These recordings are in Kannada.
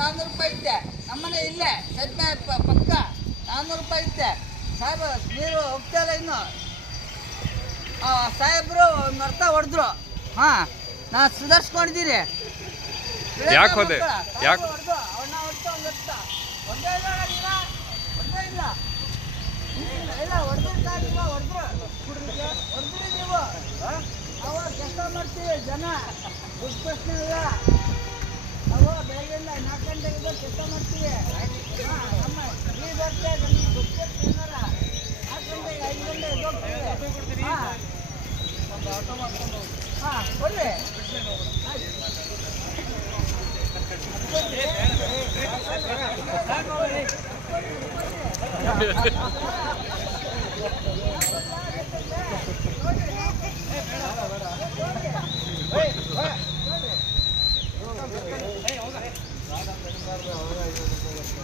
400 ರೂಪಾಯಿ ಇತ್ತೆ. ನಮ್ಮನೆ ಇಲ್ಲೇ ಸದ್ಯ ಪಕ್ಕ 400 ರೂಪಾಯಿ ಇತ್ತೆ. ಸಾಹೇಬ ನೀರು ಹೋಗ್ತಾ ಇಲ್ಲ ಇನ್ನು. ಸಾಹೇಬ್ರು ಒಂದು ಅರ್ಥ ಹೊಡೆದ್ರು. ಹಾಂ, ನಾನು ಸುಧಾರಿಸ್ಕೊಂಡಿದ್ದೀನಿ. ಯಾಕೆ ಹೋದೆ? ಯಾಕೆ ಹೊಡೆದು ಅವನ್ನ ಹೊಡೆದು ಒಂದು ಅರ್ಥ ಒಂದೇ ಇಲ್ಲ ಒಂದೇ ಇಲ್ಲ ಇಲ್ಲ ಹೊಡೆದಿಲ್ಲ ಹೊಡೆದ್ರಿ ನೀವು. ನಾವು ಕೆಲಸ ಮಾಡ್ತೀವಿ, ಜನ ದುಡ್ಡು ಪ್ರಶ್ನೆ ಇಲ್ಲ. ನಾವು ಬೆಳಗ್ಗೆಲ್ಲ 4 ಗಂಟೆಗೆ ಕೆಲಸ ಮಾಡ್ತೀವಿ. ನಮ್ಮ ಫ್ರೀ ಬರ್ತೆ ನಮ್ಗೆ ದುಡ್ಡು ಪ್ರಶ್ನೆ ಏನಾರ 4 ಗಂಟೆಗೆ 5 ಗಂಟೆಗೆ ಹೋಗ್ತೀವಿ. ಹಾಂ ಕೊಡ್ರಿ.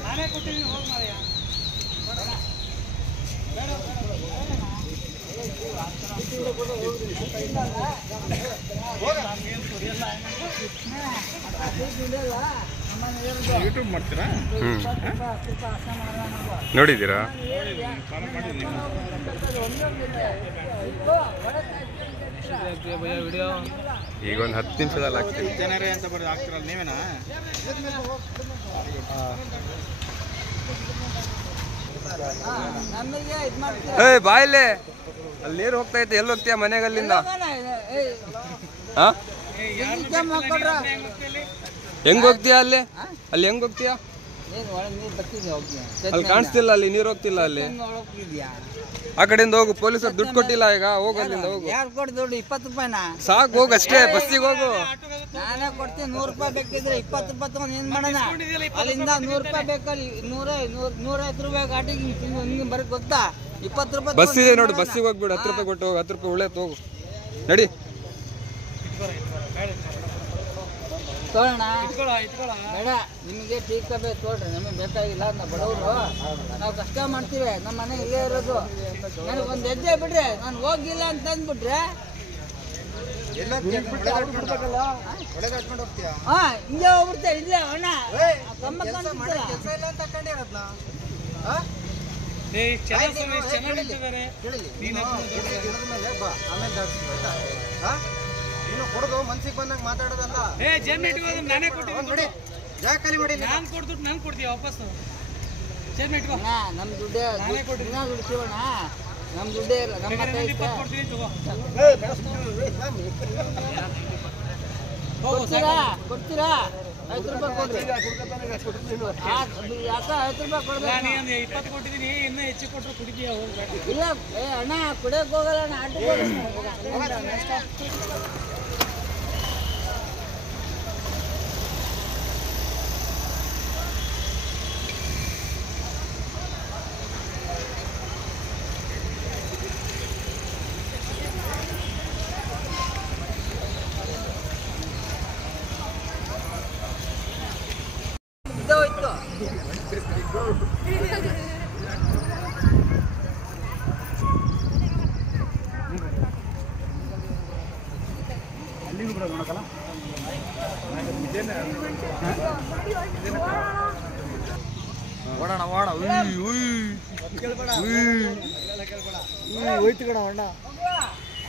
ನಾನೇ ಕೊಟ್ಟಿದ್ದೀನಿ, ಹೋಗಿ ಮಾರಯ್ಯ. ಯೂಟ್ಯೂಬ್ ಮಾಡ್ತೀರಾ? ನೋಡಿದ್ದೀರಾ? ಈಗ ಒಂದು 10 ನಿಮಿಷದಲ್ಲಿ ಆಗ್ತೀವಿ. ಜನರೇ ಅಂತ ಬರೋದು ಆಗ್ತಿರಲ್ಲ ನೀವೇನಾ? ಏಯ್ ಬಾಯಿಲೆ, ಅಲ್ಲಿ ನೀರು ಹೋಗ್ತಾ ಐತೆ. ಎಲ್ಲಿ ಹೋಗ್ತೀಯ ಮನೆಗೆ ಅಲ್ಲಿಂದ? ಹೆಂಗ್ ಹೋಗ್ತೀಯ ಅಲ್ಲಿ? ಅಲ್ಲಿ ಹೆಂಗ್ ಹೋಗ್ತೀಯ? ಅಲ್ಲಿ ಕಾಣಿಸ್ತಿಲ್ಲ, ಅಲ್ಲಿ ನೀರು ಹೋಗ್ತಿಲ್ಲ. ಅಲ್ಲಿ ಆ ಕಡೆಯಿಂದ ಹೋಗು. ಪೊಲೀಸರು ದುಡ್ಡು ಕೊಟ್ಟಿಲ್ಲ ಈಗ. ಹೋಗು, ಅಲ್ಲಿಂದ ಹೋಗು. ಯಾರು ಕೊಟ್ಟು ದುಡ್ಡು? 20 ರೂಪಾಯಿನ ಸಾಕು, ಹೋಗು ಅಷ್ಟೇ. ಬಸ್ಸಿಗೆ ಹೋಗು. ನಾನೇ ಕೊಡ್ತೀನಿ. 100 ರೂಪಾಯಿ ಬೇಕಿದ್ರೆ 20 ಏನ್ ಮಾಡೋಣ? ಅಲ್ಲಿಂದ 100 ರೂಪಾಯಿ ಬೇಕಲ್ಲಿ. 150 ರೂಪಾಯಿ ಗಾಟಿಗೆ ಹಿಂಗೆ ಬರಕ್ ಗೊತ್ತಾ? 20 ರೂಪಾಯಿ ಬಸ್ ಇದೆ ನೋಡು, ಬಸ್ಸಿಗೆ ಹೋಗ್ಬಿಡು. 10 ರೂಪಾಯಿ ಕೊಟ್ಟು ಹೋಗು. 10 ರೂಪಾಯಿ ಒಳ್ಳೆ ಹೋಗು, ನಡಿ. ತೋಳೋಣ ಬೇಡ, ನಿಮಗೆ ಟೀಕ ಬೇಕು ತೋಳ್ರಿ, ನಮಗೆ ಬೇಕಾಗಿಲ್ಲ. ನಾವು ಬಡವರು, ನಾವು ಕಷ್ಟ ಮಾಡ್ತೀವಿ. ನಮ್ಮ ಮನೆ ಇಲ್ಲೇ ಇರೋದು. ನನಗೆ ಒಂದು ಹೆಜ್ಜೆ ಬಿಡ್ರಿ, ನಾನು ಹೋಗಿಲ್ಲ ಅಂತ ಅಂದ್ಬಿಟ್ರೆ ಹಾಂ ಹಿಂಗೆ ಹೋಗ್ಬಿಡ್ತಾರೆ. ಇಲ್ಲೇ ಅಣ್ಣ ನೀನು ಕೊಡೋದು ಮನ್ಸಿಗೆ ಬಂದಾಗ ಮಾತಾಡೋದಲ್ಲ. ನಾನೇ ಕೊಟ್ಟಿದ್ದೀನಿ, ಜಾಕಲಿ ಮಾಡಿ ನಾನು ಕೊಡ್ದುಟ್ಟು ನಾನು ಕೊಡ್ತೀಯ ವಾಪಸ್ಸು. ನಮ್ಮ ದುಡ್ಡೇ ದುಡ್ತೀವಣ್ಣ. ನಮ್ಮ ದುಡ್ಡೇ ಇಲ್ಲ. ನಮ್ಮ ಕೊಡ್ತೀರಾ? 5 ರೂಪಾಯಿ ಕೊಡ್ರಿ. ಯಾಕೆ 5 ರೂಪಾಯಿ ಕೊಡ್ಬೇಕು? 20 ಕೊಟ್ಟಿದ್ದೀನಿ, ಇನ್ನೂ ಹೆಚ್ಚು ಕೊಟ್ಟರು ಕುಡಿದೀಯ. ಹೋಗ್ಬೇಕು. ಇಲ್ಲ ಅಣ್ಣ, ಕುಡಿಯಕ್ಕೆ ಹೋಗಲ್ಲ ಅಣ್ಣ. ಆಟೋ ಹೋಯ್ತು. ಅಲ್ಲಿಗೂ ಬಿಡ ನೋಡಕಲ್ಲ. ಓಡೋಣ ಓಡ. ಹೋಯ್ತು ಕಣ ಅಣ್ಣ,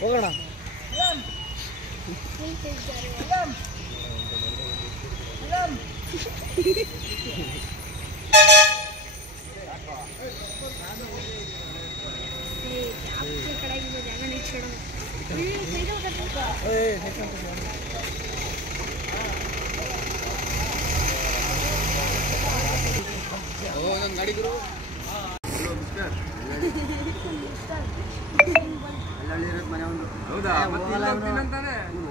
ಹೋಗೋಣ. ಹೌದಾ?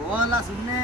ಹೋಗಲ್ಲ ಸುಮ್ಮನೆ.